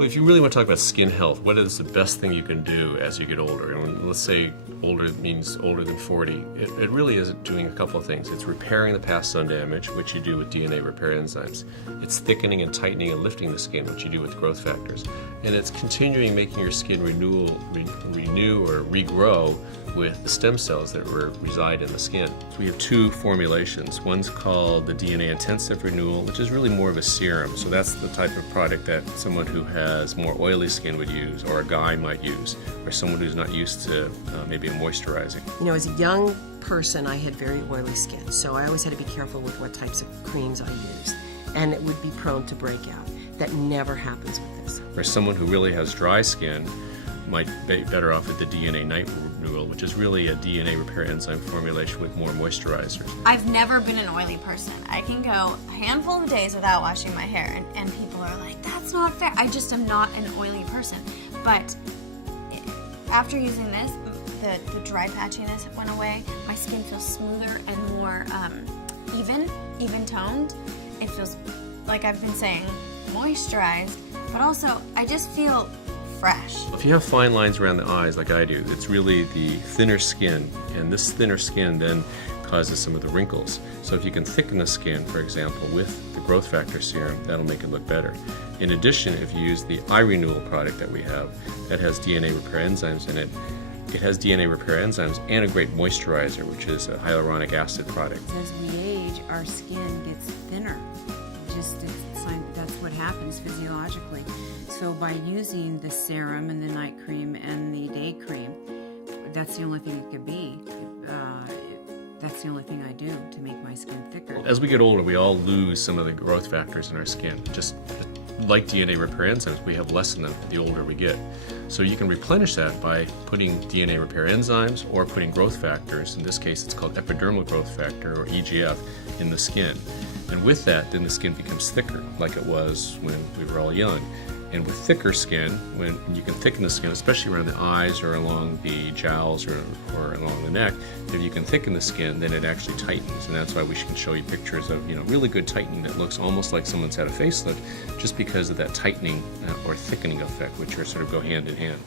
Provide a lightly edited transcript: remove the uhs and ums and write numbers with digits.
Well, if you really want to talk about skin health, what is the best thing you can do as you get older? And let's say older means older than 40. It really is doing a couple of things. It's repairing the past sun damage, which you do with DNA repair enzymes. It's thickening and tightening and lifting the skin, which you do with growth factors. And it's continuing making your skin renew or regrow with the stem cells that reside in the skin. So we have two formulations. One's called the DNA Intensive Renewal, which is really more of a serum. So that's the type of product that someone who has more oily skin would use, or a guy might use, or someone who's not used to maybe a moisturizing. You know, as a young person, I had very oily skin, so I always had to be careful with what types of creams I used, and it would be prone to breakout. That never happens with this. Or someone who really has dry skin might be better off with the DNA Night Renewal, which is really a DNA repair enzyme formulation with more moisturizers. I've never been an oily person. I can go a handful of days without washing my hair, and people are like, that's not fair. I just am not an oily person. But after using this, the dry patchiness went away. My skin feels smoother and more even toned. It feels, like I've been saying, moisturized, but also I just feel fresh. If you have fine lines around the eyes like I do, it's really the thinner skin, and this thinner skin then causes some of the wrinkles. So if you can thicken the skin, for example, with the growth factor serum, that'll make it look better. In addition, if you use the Eye Renewal product that we have, that has DNA repair enzymes in it, it has DNA repair enzymes and a great moisturizer, which is a hyaluronic acid product. As we age, our skin gets thinner. That's what happens physiologically. So by using the serum and the night cream and the day cream, that's the only thing it could be. That's the only thing I do to make my skin thicker. As we get older, we all lose some of the growth factors in our skin. Just like DNA repair enzymes, we have less of them the older we get. So you can replenish that by putting DNA repair enzymes or putting growth factors, in this case it's called epidermal growth factor, or EGF, in the skin. And with that, then the skin becomes thicker, like it was when we were all young. And with thicker skin, when you can thicken the skin, especially around the eyes or along the jowls or along the neck, if you can thicken the skin, then it actually tightens. And that's why we can show you pictures of really good tightening that looks almost like someone's had a facelift, just because of that tightening or thickening effect, which are sort of go hand in hand.